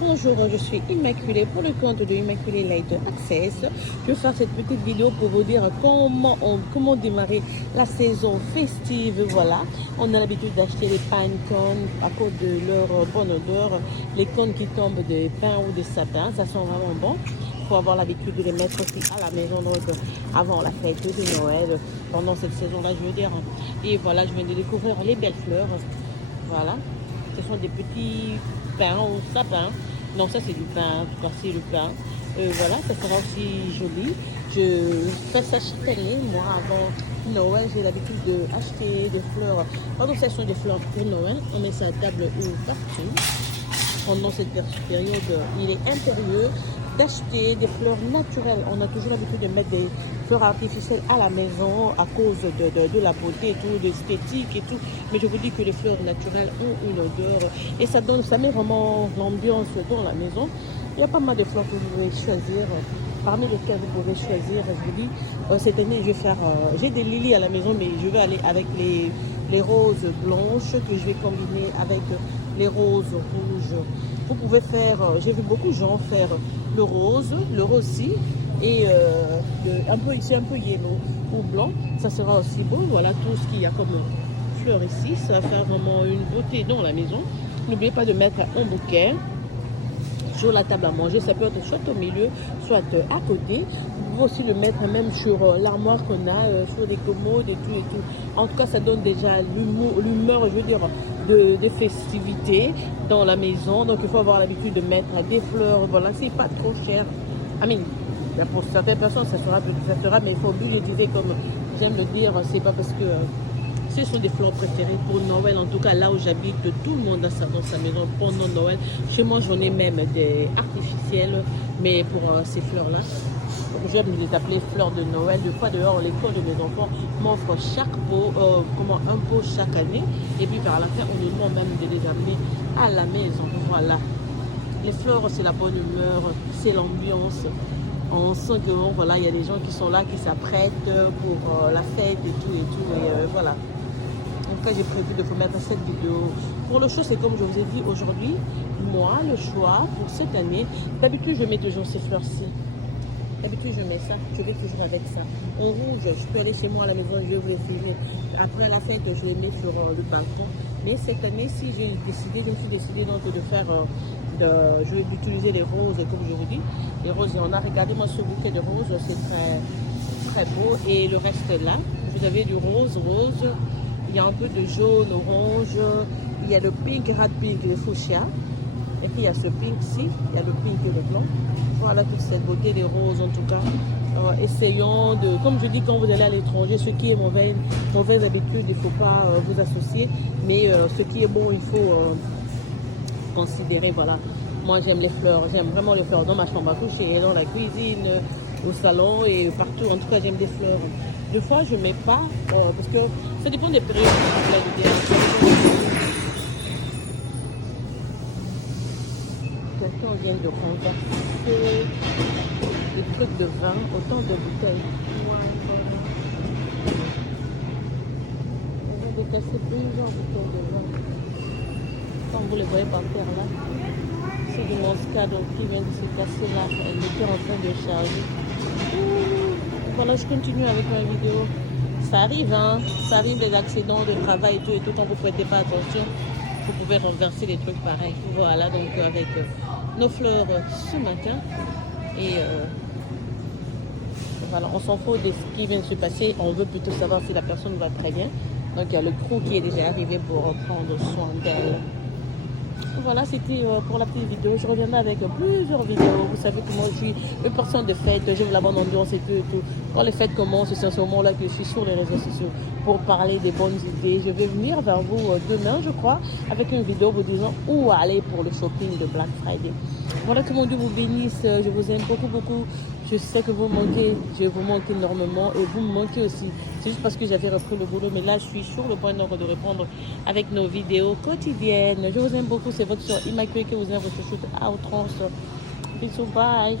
Bonjour, je suis Immaculée pour le compte de Immaculée Light Access. Je vais faire cette petite vidéo pour vous dire comment démarrer la saison festive. Voilà, on a l'habitude d'acheter les pine cones à cause de leur bonne odeur. Les cones qui tombent de pin ou de sapin, ça sent vraiment bon. Il faut avoir l'habitude de les mettre aussi à la maison, donc avant la fête de Noël, pendant cette saison-là, je veux dire. Et voilà, je viens de découvrir les belles fleurs. Voilà, ce sont des petits pain ou sapin. Non, ça c'est du pain, en tout cas c'est le pain. Voilà, ça sera aussi joli. Je fais ça chaque année. Moi, avant Noël, j'ai l'habitude d'acheter des fleurs. Pardon, ce sont des fleurs pour Noël. On met ça à table ou partout. Pendant cette période, il est impérieux d'acheter des fleurs naturelles. On a toujours l'habitude de mettre des fleurs artificielles à la maison à cause de la beauté et tout, de l'esthétique et tout. Mais je vous dis que les fleurs naturelles ont une odeur et ça met vraiment l'ambiance dans la maison. Il y a pas mal de fleurs que vous pouvez choisir. Parmi lesquelles vous pouvez choisir, je vous dis, cette année, je vais faire, j'ai des lilies à la maison, mais je vais aller avec les roses blanches que je vais combiner avec les roses rouges. Vous pouvez faire, j'ai vu beaucoup de gens faire le rose-ci, et c'est un peu yellow ou blanc. Ça sera aussi beau. Voilà tout ce qu'il y a comme fleurs ici. Ça va faire vraiment une beauté dans la maison. N'oubliez pas de mettre un bouquet sur la table à manger. Ça peut être soit au milieu, soit à côté. Vous pouvez aussi le mettre même sur l'armoire qu'on a, sur des commodes et tout. En tout cas, ça donne déjà l'humeur, je veux dire, de festivité dans la maison. Donc, il faut avoir l'habitude de mettre des fleurs. Voilà, c'est pas trop cher. Pour certaines personnes, ça sera, mais il faut bien l'utiliser comme j'aime le dire. C'est pas parce que ce sont des fleurs préférées pour Noël. En tout cas, là où j'habite, tout le monde a ça dans sa maison pendant Noël. Chez moi, j'en ai même des artificiels, mais pour ces fleurs-là, j'aime les appeler fleurs de Noël. Deux fois dehors, l'école de mes enfants m'offre un pot chaque année. Et puis par la fin, on nous demande même de les amener à la maison. Voilà. Les fleurs, c'est la bonne humeur, c'est l'ambiance. On sent que voilà, il y a des gens qui sont là, qui s'apprêtent pour la fête et tout. Et voilà. En tout cas, j'ai prévu de vous mettre cette vidéo. Pour le show, c'est comme je vous ai dit aujourd'hui. Moi, le choix pour cette année, d'habitude, je mets toujours ces fleurs-ci. D'habitude, je mets ça. Je vais toujours avec ça. En rouge, je peux aller chez moi à la maison, je vais vous les toujours. Après la fête, je les mets sur le balcon. Mais cette année, si je me suis décidé donc de faire, je vais utiliser les roses, comme je vous dis. Les roses, on a regardé moi ce bouquet de roses, c'est très, très beau. Et le reste là, vous avez du rose. Il y a un peu de jaune, orange. Il y a le pink, rat pink, le fuchsia. Et puis il y a ce pink-ci, il y a le pink et le blanc. Voilà toute cette beauté des roses en tout cas. Essayons de, comme je dis, quand vous allez à l'étranger, ce qui est mauvaise habitude, il ne faut pas vous associer. Mais ce qui est bon, il faut considérer. Voilà. Moi j'aime les fleurs, j'aime vraiment les fleurs dans ma chambre à coucher, dans la cuisine, au salon et partout. En tout cas, j'aime des fleurs. Des fois, je ne mets pas, parce que ça dépend des périodes. Quelqu'un vient de renverser des trucs de vin, autant de bouteilles. On vient de casser plusieurs bouteilles de vin. Comme vous les voyez par terre là, c'est du Mosca donc qui vient de se casser là. Elle était en train de charger. Voilà, je continue avec ma vidéo. Ça arrive, hein. Ça arrive les accidents de travail et tout. Quand vous ne prêtez pas attention, vous pouvez renverser des trucs pareils. Voilà, donc avec nos fleurs ce matin. Et voilà, on s'en fout de ce qui vient de se passer. On veut plutôt savoir si la personne va très bien. Donc il y a le crew qui est déjà arrivé pour prendre soin d'elle. Voilà, c'était pour la petite vidéo. Je reviendrai avec plusieurs vidéos. Vous savez que moi, je suis une personne de fête. J'aime la bonne ambiance et tout. Quand les fêtes commencent, c'est à ce moment-là que je suis sur les réseaux sociaux pour parler des bonnes idées. Je vais venir vers vous demain, je crois, avec une vidéo vous disant où aller pour le shopping de Black Friday. Voilà, que mon Dieu vous bénisse. Je vous aime beaucoup, beaucoup. Je sais que vous manquez. Je vous manque énormément et vous me manquez aussi. C'est juste parce que j'avais repris le boulot. Mais là, je suis sur le point donc de répondre avec nos vidéos quotidiennes. Je vous aime beaucoup. C'est votre soeur Immaculée qui vous aime votre chute à outrance. Bisous, bye.